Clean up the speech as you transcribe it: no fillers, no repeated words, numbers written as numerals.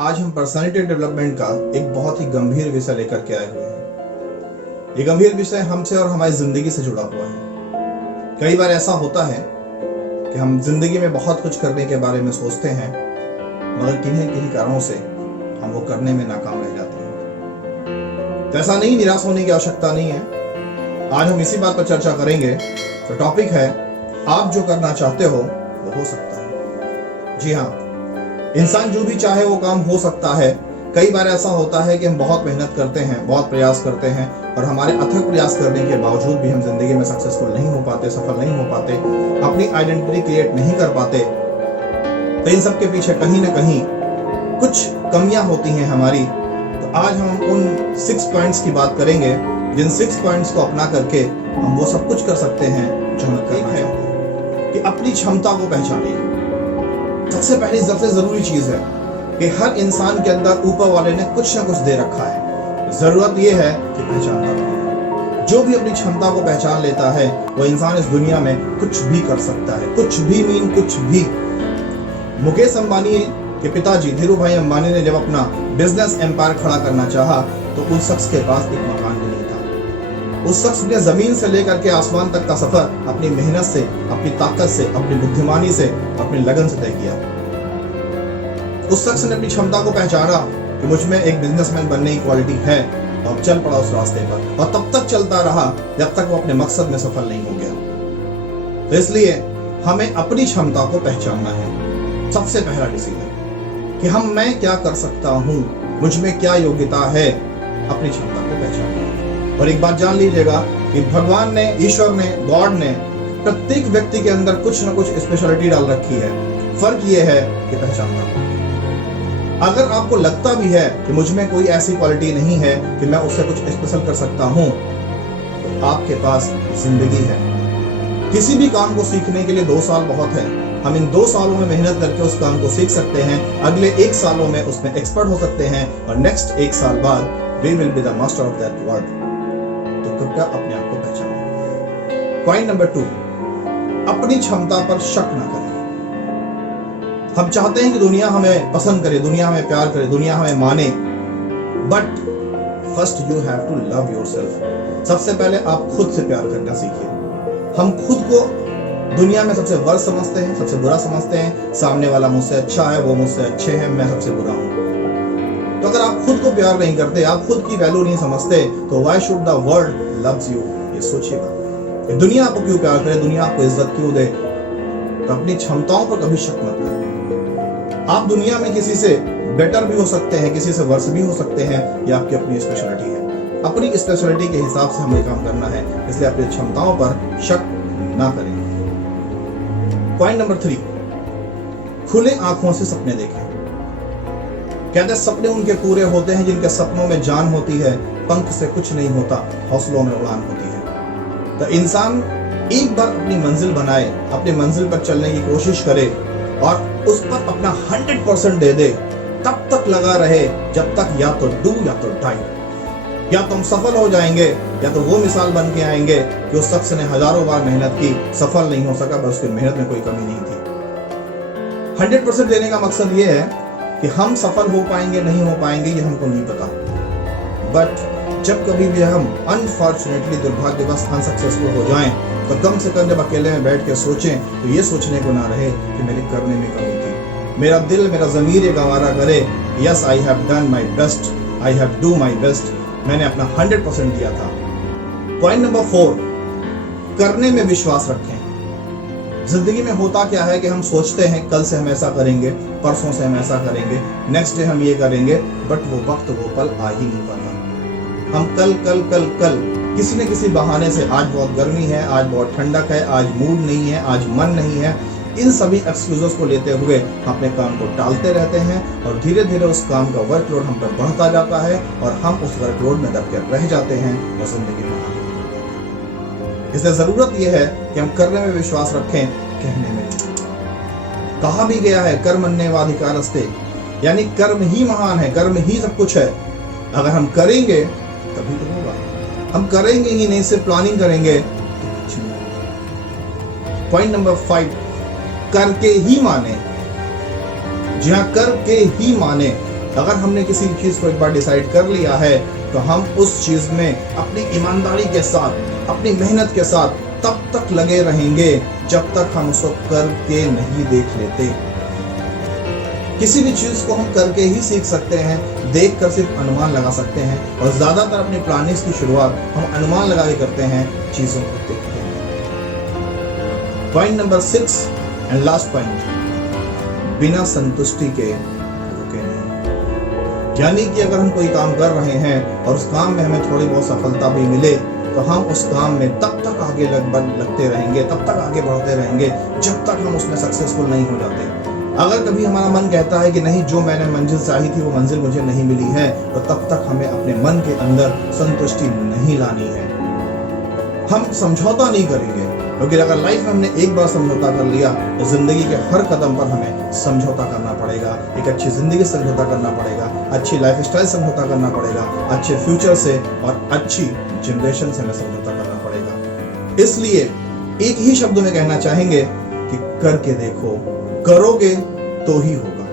आज हम personality development का एक बहुत ही गंभीर विषय लेकर के आए हुए हैं। ये गंभीर विषय हमसे और हमारी जिंदगी से जुड़ा हुआ है। कई बार ऐसा होता है कि हम जिंदगी में बहुत कुछ करने के बारे में सोचते हैं, मगर किन्हीं किन्हीं कारणों से हम वो करने में नाकाम रह जाते हैं। तो ऐसा नहीं, निराश होने की आवश्यकता नहीं है। आज हम इसी बात पर चर्चा करेंगे। तो टॉपिक है, आप जो करना चाहते हो वो हो सकता है। जी हाँ, इंसान जो भी चाहे वो काम हो सकता है। कई बार ऐसा होता है कि हम बहुत मेहनत करते हैं, बहुत प्रयास करते हैं और हमारे अथक प्रयास करने के बावजूद भी हम जिंदगी में सक्सेसफुल नहीं हो पाते, सफल नहीं हो पाते, अपनी आइडेंटिटी क्रिएट नहीं कर पाते। तो इन सब के पीछे कहीं ना कहीं कुछ कमियां होती हैं हमारी। तो आज हम उन 6 पॉइंट्स की बात करेंगे, जिन 6 पॉइंट्स को अपना करके हम वो सब कुछ कर सकते हैं जो हमें करना है। कि अपनी क्षमता को पहचानिए। सबसे पहली सबसे जरूरी चीज है कि हर इंसान के अंदर ऊपर वाले ने कुछ ना कुछ दे रखा है। जरूरत यह है कि पहचानना पड़ेगा। जो भी अपनी क्षमता को पहचान लेता है वो इंसान इस दुनिया में कुछ भी कर सकता है। कुछ भी मीन कुछ भी। मुकेश अंबानी के पिताजी धीरू भाई अंबानी ने जब अपना बिजनेस एम्पायर खड़ा करना चाहा तो उस शख्स के पास एक मकान भी नहीं था। उस शख्स ने जमीन से लेकर के आसमान तक का सफर अपनी मेहनत से, अपनी ताकत से, अपनी बुद्धिमानी से, अपनी लगन से तय किया। उस शख्स ने अपनी क्षमता को पहचाना कि मुझ में एक बिजनेसमैन बनने की क्वालिटी है और चल पड़ा उस रास्ते पर, और तब तक चलता रहा जब तक वो अपने मकसद में सफल नहीं हो गया। तो इसलिए हमें अपनी क्षमता को पहचानना है। सबसे पहला डिसीजन कि मैं क्या कर सकता हूं, मुझ में क्या योग्यता है, अपनी क्षमता को पहचानना है। और एक बात जान लीजिएगा कि भगवान ने, ईश्वर ने, गॉड ने प्रत्येक व्यक्ति के अंदर कुछ ना कुछ स्पेशलिटी डाल रखी है। फर्क ये है कि पहचानना। अगर आपको लगता भी है कि मुझ में कोई ऐसी क्वालिटी नहीं है कि मैं उससे कुछ स्पेशल कर सकता हूं, तो आपके पास जिंदगी है। किसी भी काम को सीखने के लिए 2 साल बहुत है। हम इन 2 सालों में मेहनत करके उस काम को सीख सकते हैं। अगले 1 सालों में उसमें एक्सपर्ट हो सकते हैं और नेक्स्ट 1 साल बाद we will be the master of that word. तो कृपया अपने आप को पहचानें। पॉइंट नंबर 2, अपनी क्षमता पर शक ना करें। हम चाहते हैं कि दुनिया हमें पसंद करे, दुनिया हमें प्यार करे, दुनिया हमें माने, but first you have to love yourself. सबसे पहले आप खुद से प्यार करना सीखिए। हम खुद को दुनिया में सबसे वर्स्ट समझते हैं, सबसे बुरा समझते हैं। सामने वाला मुझसे अच्छा है, वो मुझसे अच्छे हैं, मैं सबसे बुरा हूं। तो अगर आप खुद को प्यार नहीं करते, आप खुद की वैल्यू नहीं समझते, तो why should the world loves you? ये सोचिएगा। दुनिया आपको क्यों प्यार करे, दुनिया आपको इज्जत क्यों दे? तो अपनी क्षमताओं पर कभी शक मत करें। आप दुनिया में किसी से बेटर भी हो सकते हैं, किसी से वर्स भी हो सकते हैं। ये आपकी अपनी स्पेशलिटी है। अपनी स्पेशलिटी के हिसाब से हमें काम करना है, इसलिए अपनी क्षमताओं पर शक ना करें। पॉइंट नंबर 3, खुले आंखों से सपने देखें। कहते हैं सपने उनके पूरे होते हैं जिनके सपनों में जान होती है। पंख से कुछ नहीं होता, हौसलों में उड़ान होती है। तो इंसान एक बार अपनी मंजिल बनाए, अपनी मंजिल पर चलने की कोशिश करे और उस पर अपना 100% दे दे, तब तक लगा रहे जब तक या तो डू या तो डाई। या तो हम सफल हो जाएंगे या तो वो मिसाल बन के आएंगे कि उस शख्स ने हजारों बार मेहनत की, सफल नहीं हो सका, बस उसकी मेहनत में कोई कमी नहीं थी। 100% देने का मकसद ये है कि हम सफल हो पाएंगे नहीं हो पाएंगे ये हमको नहीं पता, बट जब कभी भी हम अनफॉर्चुनेटली, दुर्भाग्यवश अनसक्सेसफुल हो जाएं, तो कम से कम जब अकेले में बैठ के सोचें तो ये सोचने को ना रहे कि मेरे करने में कमी थी। मेरा दिल, मेरा ज़मीर ये गवारा करे, yes I have done my best, I have do my best. मैंने अपना 100% दिया था। पॉइंट नंबर 4, करने में विश्वास रखें। जिंदगी में होता क्या है कि हम सोचते हैं कल से हम ऐसा करेंगे, परसों से हम ऐसा करेंगे, नेक्स्ट डे हम ये करेंगे, बट वो वक्त, वो पल आ ही नहीं पाता। हम कल कल कल कल किसी न किसी बहाने से, आज बहुत गर्मी है, आज बहुत ठंडक है, आज मूड नहीं है, आज मन नहीं है, इन सभी एक्सक्यूजेस को लेते हुए अपने काम को टालते रहते हैं और धीरे धीरे उस काम का वर्कलोड हम पर बढ़ता जाता है और हम उस वर्कलोड में दब के रह जाते हैं और जिंदगी में आगे नहीं बढ़ पाते। इसलिए जरूरत यह है कि हम करने में विश्वास रखें, कहने में। कहा भी गया है कर्मण्येवाधिकारस्ते, यानी कर्म ही महान है, कर्म ही सब कुछ है। अगर हम करेंगे तभी तो होगा। हम करेंगे ही नहीं, सिर्फ प्लानिंग करेंगे तो कुछ नहीं होगा। पॉइंट नंबर 5, करके ही माने। जी हाँ, करके ही माने। अगर हमने किसी चीज को एक बार डिसाइड कर लिया है तो हम उस चीज में अपनी ईमानदारी के साथ, अपनी मेहनत के साथ तब तक लगे रहेंगे जब तक हम उसको करके नहीं देख लेते। किसी भी चीज को हम करके ही सीख सकते हैं, देखकर सिर्फ अनुमान लगा सकते हैं, और ज्यादातर अपनी प्लानिंग्स की शुरुआत हम अनुमान लगा के करते हैं, चीजों को देखते हैं। Point number 6 and last point, बिना संतुष्टि के रुके नहीं। यानी कि अगर हम कोई काम कर रहे हैं और उस काम में हमें थोड़ी बहुत सफलता भी मिले तो हम उस काम में तब तक आगे लगते रहेंगे, तब तक आगे बढ़ते रहेंगे जब तक हम उसमें सक्सेसफुल नहीं हो जाते। अगर कभी हमारा मन कहता है कि नहीं, जो मैंने मंजिल चाही थी वो मंजिल मुझे नहीं मिली है, तो तब तक हमें अपने मन के अंदर संतुष्टि नहीं लानी है। हम समझौता नहीं करेंगे, क्योंकि अगर लाइफ में हमने एक बार समझौता कर लिया तो जिंदगी के हर कदम पर हमें समझौता करना पड़ेगा। एक अच्छी जिंदगी से समझौता करना पड़ेगा, अच्छी लाइफस्टाइल से समझौता करना पड़ेगा, अच्छे फ्यूचर से और अच्छी जनरेशन से हमें समझौता करना पड़ेगा। इसलिए एक ही शब्द में कहना चाहेंगे कि करके देखो, करोगे तो ही होगा।